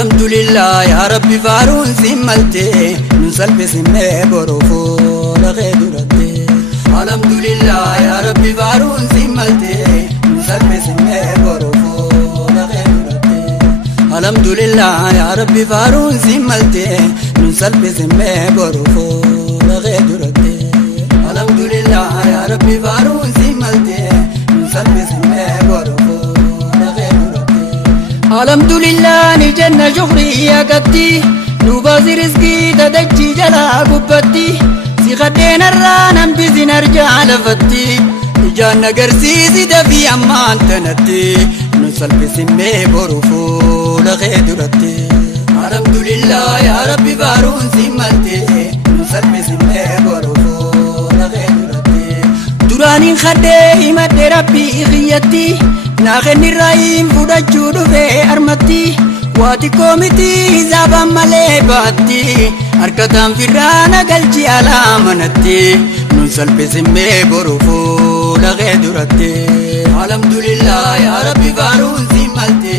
alhamdulillah ya rabbi farun simmalte nusabbi simme borofo laghe durate alhamdulillah ya rabbi farun simmalte nusabbi simme borofo laghe durate alhamdulillah ya rabbi farun simmalte nusabbi simme borofo laghe durate alhamdulillah ya rabbi farun simmalte nusabbi simme borofo alhamdulillah ni janna shukri ya gatti nubazi rizqi tadajji jala gubbatti si khadena ranam bizinar jala fatti janna garsizi dafi amman tanatti nusalbi simme borufu la khedurati alhamdulillah ya rabbi farun simmalte nusalbi simme borufu la khedurati durani khade himat rabbi khiyati nakhni rahim fuda chudu be armati wati komiti zaba male batti arkatam firana galchi alamanati nusal bisimme borufu la gedurati alhamdulillah ya rabbi farun simmalte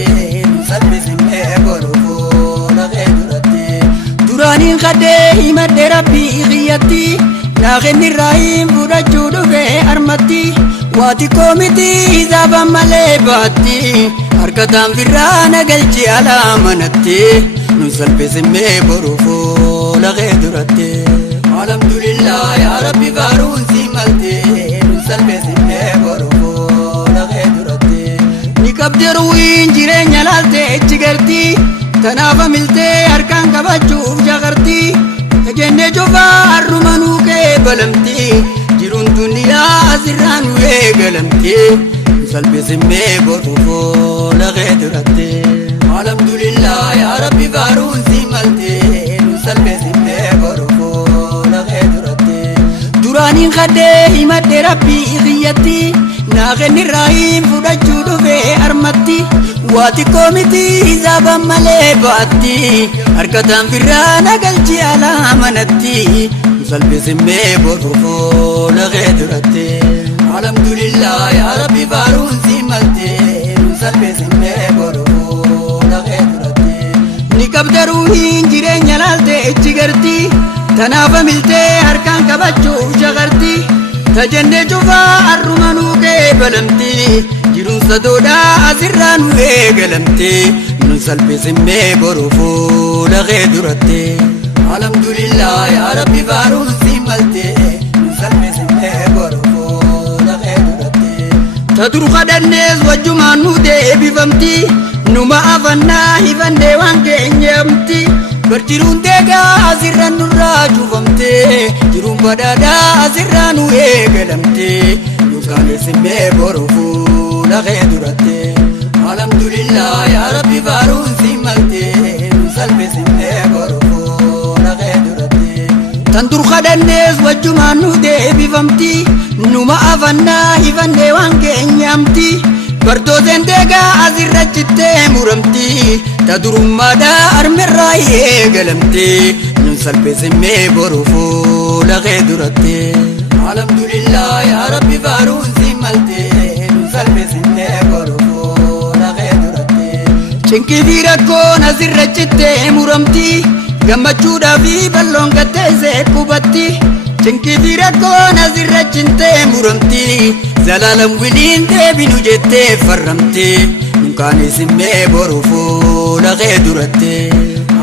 nusal bisimme borufu la gedurati durani khade himat rabbi khiyati nakhni rahim fuda chudu be armati wati komiti zaba male batti arkatam firana galchi alamanati nusal bisimme borufu la gedurati alhamdulillah ya rabbi farun simmalte nusal bisimme borufu la gedurati nikabdiru injirenya lalte chigarti tanafa milte arkan kabachuf jagarti jenne jofa arrumanu ke balamti jirun dunya azran we galamti salbi simme borufu la gedurati alhamdulillah ya rabbi farun simmalte salbi simme borufu la gedurati durani khade himat rabbi khiyati nakhni rahim fuda chudu be armati wati komiti zaba male batti arkatam firana galchi alamanati salbi simme borufu la gedurati alhamdulillah ya rabbi farun simmalte salbi simme borufu la gedurati nikabdaru injirenya lalte chigarti tanafa milte arkan kabachu jagarti tajenne jufa arrumanu ke balamti jirun sadoda azirran we galamti nusalbi simme borufu la gedurati alhamdulillah ya rabbi farun simmalte nusalbi simme borufu la gedurati tadru khadannes wajumanu de bifamti numa afanna hifande wange nyamti berjirun tega azirran nurra jufamte jirun badada azirran we galamti nukane simme borufu la gedurati alhamdulillah ya rabbi farun simmalte nusalbi simme borufu la gedurati tandur khadannes wajumanu de bifamti numa afanna hifande wange nyamti bardozen tega azirra chitte muramti tadurumada armirra galamti nusalbi simme borufu la gedurati alhamdulillah ya rabbi farun simmalte nusalbi simme borufu la gedurati chinki dirako nazirra chitte muramti gamachuda fi ballon gatese kubatti chinki dirako nazirra chitte muramti zalalam wilin debinu jette farramti nunkani simme borufu la gedurati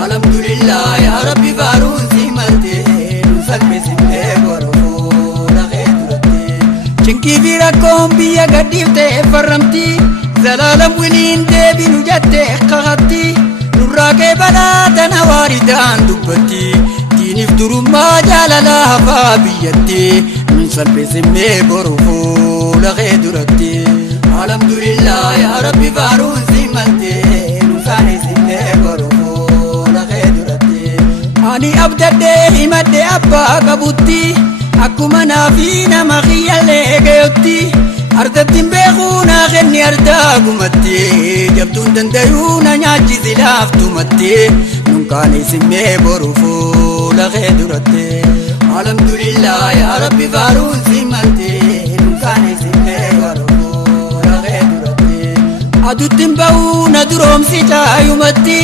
alhamdulillah ya rabbi farun simmalte nusalbi simme borufu la gedurati chinki dirako biya gadifte farramti zalalam wilin debinu jette khati nurrake bala tanawaridan dubbati dinif durumma jalala babiyati nusalbi simme borufu la gedurati alhamdulillah ya rabbi farun simmalte nusani simme borufu la gedurati ani abdade himadde abba kabutti akkuma nafi nama khiyalle gayotti ardatin bekhuna khenni arda gumatti jabtun dandayuna nyachi zilaftumatti nunkani simme borufu la gedurati alhamdulillah ya rabbi farun simmalte nunkani simme borufu la gedurati adutin bauna duromsi tayumatti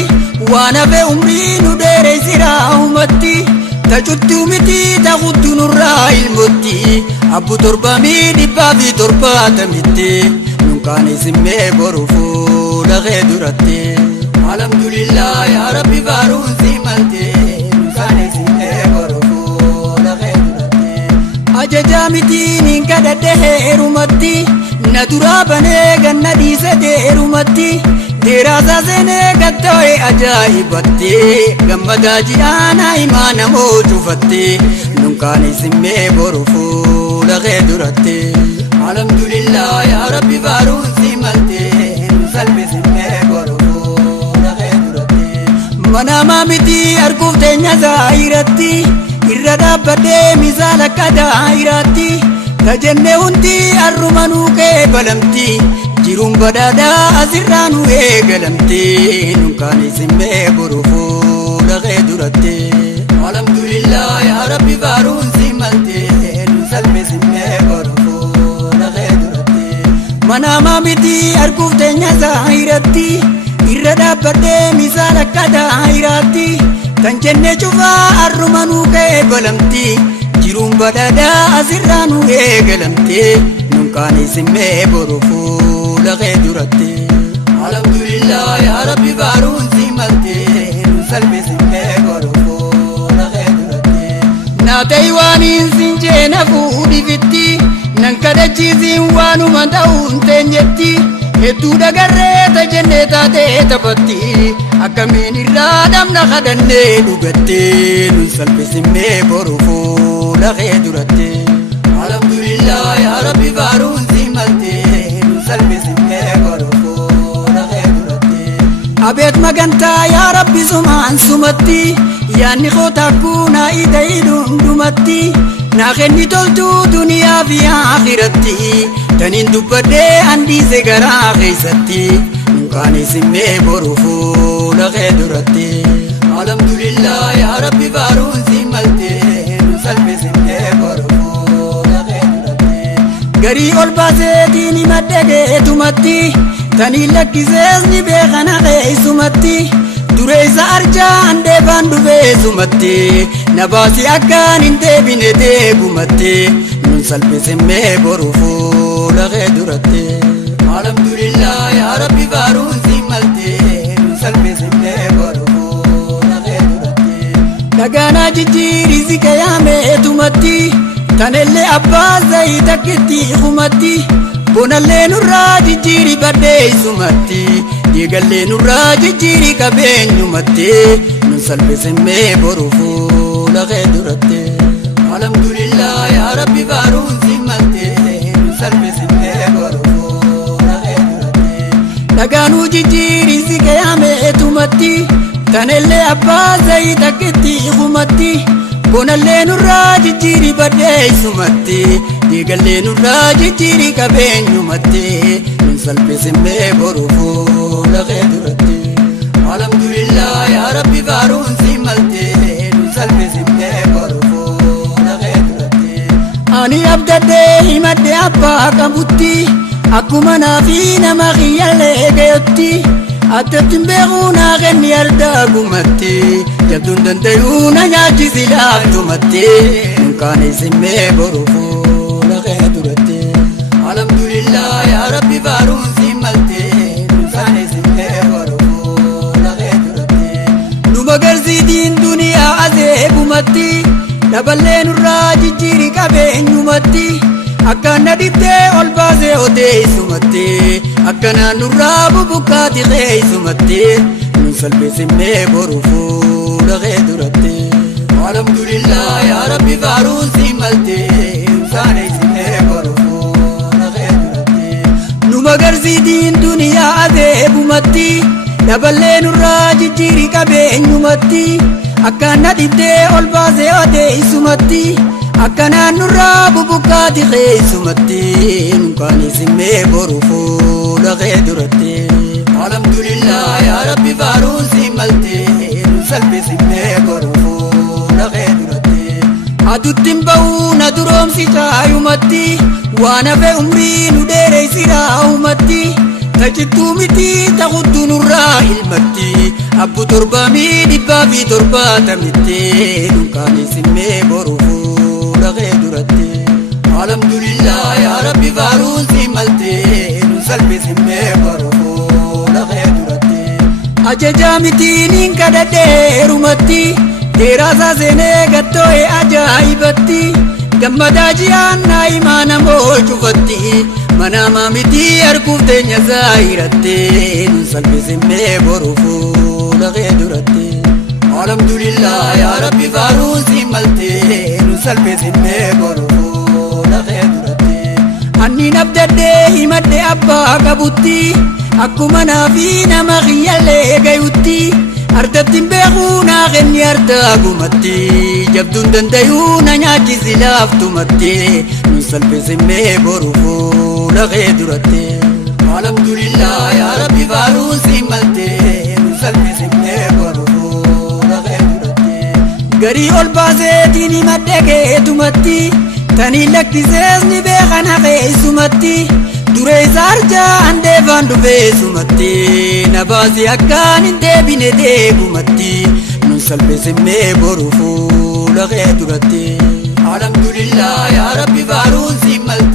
وانا بعمري ندير سراهمتي تجدو متي تغد نراي المتي أبو تربة ميدي بابي تربة تمتي نكان اسمي برفو لغدرتي الحمد لله يا ربي فارون سيمتي نكان اسمي برفو لغدرتي أججامتي نكاد دهرمتي ندرا بني جنة سدهرمتي دراسة سنة كتوي أجايبتي غمدا جيانا إيمانا موجوفتي نكان اسمي برفو لغدرتي الحمد لله يا ربي فارون سيمتي نسلم اسمي برفو لغدرتي منا مامتي أركوف تنيا زايرتي إردا بدي مثالك دايرتي تجنة هندي الرمانو كبلمتي جيرون بدادا أزرانو إيقلمتي نكان اسمي برفو لغدرتي الحمد لله يا ربي فارون سيمتي نسلم اسمي برفو لغدرتي منا مامتي أركوف تنيا زايرتي إردا بدي مثالك دايرتي تنجنة شوفا الرمانو كبلمتي جيرون بدادا أزرانو إيقلمتي نكان اسمي برفو لغدرتي الحمد لله يا ربي فارون سيمتي نسلم اسمي برفو لغدرتي ناتي وانين سنجينا فودي فتي ننكدا جيزين وانو مدعون تنجتي هدو دقريتا جنيتا تيتا فتي أكمين الرادم نخدني لغتي نسلم اسمي برفو لغدرتي الحمد لله يا ربي فارون سيمتي نسلم اسمي برفو لغدرتي أبيت مغنتا يا ربي سمان سمتي يعني خوتاكونا إيدايدون دمتي ناخني تولتو دنيا في آخرتي تنين دبدي عندي سيغرا خيستي نكان اسمي برفو لغدرتي الحمد لله يا ربي فارون سيمتي نسلم اسمي برفو لغدرتي غري الباسيتيني مدغيتو متي تاني لكيسني بخنا خيسمتي دريسا أرجان دبان دبيسمتي نباسي أكان انتي بندي بمتي نسلم اسمي برفو لغدرتي الحمد لله يا ربي فارون سيمتي نسلم اسمي برفو لغدرتي دغانا جيجيري سيكيامي تمتي تنلي أبا زيتك تي خمتي بونالي نورا جيجيري بدي سمتي ديغالي نورا جيجيري كبين نمتي نسلم اسمي برفو لغدرتي الحمد لله يا ربي فارون سيمتي نسلم اسمي برفو لغدرتي دغانو جيجيري سيكيامي تمتي تنلي أبا زيتك تي خمتي بونالي نورا جيجيري بدي سمتي ديغالي نورا جيجيري كبين نمتي نسلم اسمي برفو لغدرتي الحمد لله يا ربي فارون سيمتي نسلم اسمي برفو لغدرتي أني أبددي مدي أبا كبوتي أكما نافينا مغيالي قيوتي أتبتن بيغونا غني أرداغمتي جبدون دنديونا ناجي سلافتمتي نكان اسمي برفو لغدرتي الحمد لله يا ربي فارون سيمتي نكان اسمي برفو لغدرتي نمغرزي دين دنيا عذيبمتي نبلين الراجي جيري كبين نمتي أكنا دبتي والبازي ودي سمتي أكنا نراب بكاتي خي سمتي نسلم اسمي برفو لغدرتي الحمد لله يا ربي فارون سيمتي نسان اسمي برفو لغدرتي نمغرزي دين دنيا عذيبمتي نبلين الراجي جيري كبين نمتي أكنا دبتي والبازي ودي سمتي أكنا نراب بكاتي خيسمتي نكان اسمي برفو لغدرتي الحمد لله يا ربي فارون سيمتي نسلم اسمي برفو لغدرتي أدوتين باونا دروم سيشايومتي وانا في عمري ندير سيراومتي tajittuu miti taqutu nurraa ilmatti abbu torbamii dhibbaa fi torbaatamitti dunkaanii simmee boruufuu dhaqee duratti alhamdulillah yaa rabbi faaruun si malte nu salphisimmee boruufuu dhaqee duratti ajajaa mitiin kadhadheerumatti dheeraasaa seenee gattoo'e ajaa'ibatti gammadaa ji'aannaa imaana moo cufatti manama miti arguuf teenya zaahiratte nun salphisimmee boruufuu dhaqee duratti alhamdulillah yaa rabbi faaruun si malte nun salphisimmee boruufuu dhaqee duratti anniin abdaddee himadhe abbaa qabutti akkuma naafi nama kiyyallee gayutti ardattiin beekuu naa kenni ardaa gumatti jabduun dandayuu na nyaachisi laaftumatti nun salphisimmee boruufuu dhaqee duratti alhamdulillah yaa rabbi faaruun si malte nun salphisimmee boruufuu dhaqee duratti garii ol baaseetiin himadhe keetumatti tanii lakkisees ni beekan haqeessumatti duree saarjaa handeefaan dhufeessumatti na baasii akkaan hin deebine deebumatti nun salphisimmee boruufuu dhaqee duratti alhamdulillah yaa rabbi faaruun si malte